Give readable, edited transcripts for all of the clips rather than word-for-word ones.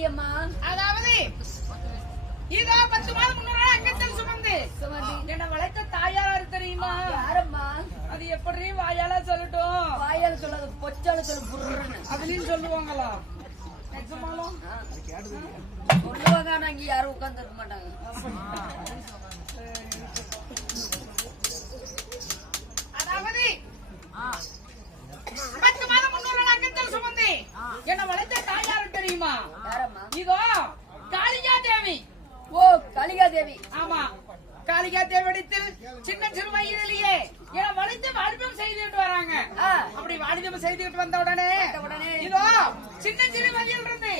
இல்லையம்மா. அதாவது இதோ 10 மாதம் முன்னாடி அங்கத்தில் சுமந்து என்ன வளர்த்த தாயாரு தெரியுமா? யாரம்மா? அது எப்படி வாயால சொல்லட்டும்? வாயால சொல்லாத, பொச்சால சொல்லு. புர்றன்னு அதுலயும் சொல்லுவாங்களா? நிஜமாலும் சொல்லுவாங்க. ஆனா இங்க யாரும் உட்கார்ந்து இருக்க மாட்டாங்க. அதாவது 10 மாதம் முன்னாடி அங்கத்தில் சுமந்து என்ன வளர்த்த தாயாரு தெரியுமா? யாரம்மா? இதோ காளிகா தேவி. ஓ, காளிகா தேவி. ஆமா, காளிகா தேவடித்தில் சின்ன சிறு வயதிலேயே என வளைத்து வாலிபம் செய்துட்டு வராங்க. அப்படி வாலிபம் செய்துட்டு வந்த உடனே இதோ சின்ன சிறு வயதில் இருந்து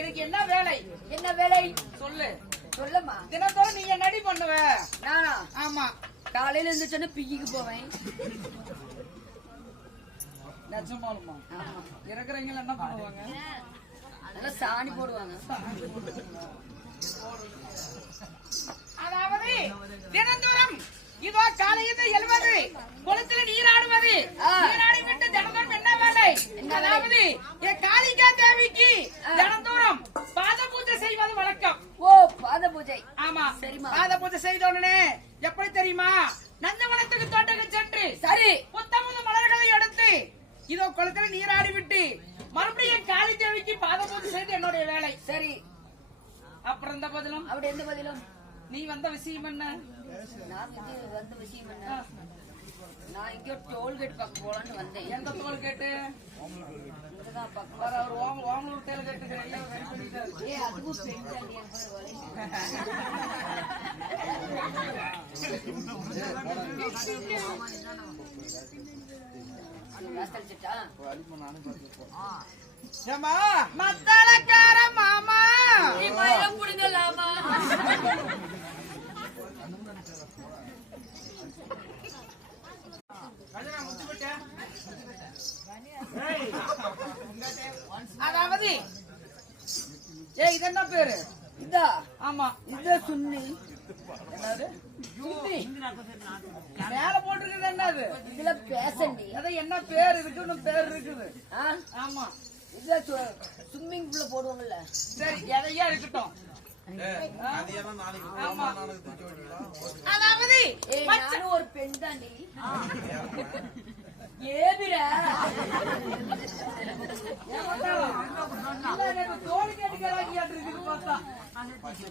எனக்கு என்ன வேலை? என்ன வேலை சொல்லு. சொல்லம்மா. தினத்தோடு நீ என்னடி பண்ணுவ? நானா? ஆமா, காலையில இருந்துச்சுன்னு பிக்கிக்கு போவேன். நிஜமாலுமா? இறக்குறவங்க என்ன பண்ணுவாங்க? நல்லா சாணி போடுவாங்க. அதாவது தினந்தோறும் இதோ காலையில் எழுவது, குளத்தில் நீராடுவது, நீராடி விட்டு தினந்தோறும் என்ன வேலை? அதாவது என் காளிகா தேவிக்கு தினந்தோறும் பாத பூஜை செய்வது வழக்கம். ஓ, பாத பூஜை. ஆமா, சரிம்மா. பாத பூஜை செய்த உடனே எப்படி தெரியுமா? நந்தவனத்துக்கு தோட்டத்துக்கு சென்று சரி புத்தமுத மலர்களை எடுத்து இதோ குளத்தில் நீராடி விட்டு மறுபடியும் காளி தேவிக்கு பாத பூஜை செய்து என்னுடைய வேலை. சரி. அப்புறம் இந்த பதிலும் அப்படி எந்த பதிலும்? நீ வந்த விஷயம் என்ன? நான் வந்த விஷயம் என்ன? நான் இங்க டோல்கேட் பக்கம் போலான்னு வந்தேன். எந்த தோல் கேட்டு? இங்கதான் பக்கம். வர ஒரு ஓமலூர் தேல் கேட்டு எல்லாம் ரெடி பண்ணிட்டாரு. ஏ, அதுவும் பெண் தாண்டி என் பேர் வலை. ஏமா மத்தளக்கார மாமா நீ மயிலம் புடுங்கலாமா? அதாவது இது என்ன பேரு? இதா? ஆமா, இத சுன்னி. என்னது சுன்னி? மேல போட்டுருக்குது என்னது? இதுல பேசண்டி. அதான் என்ன பேர் இருக்குன்னு பேர் இருக்குது. ஆமா, இதுல ஸ்விம்மிங் பூல்ல போடுவாங்கல்ல. சரி, எதையா இருக்கட்டும். ஆமா, அதாவது நானும் ஒரு பெண் தாண்டி. ஏபிர தோல் கேட்டுக்கிறாங்க.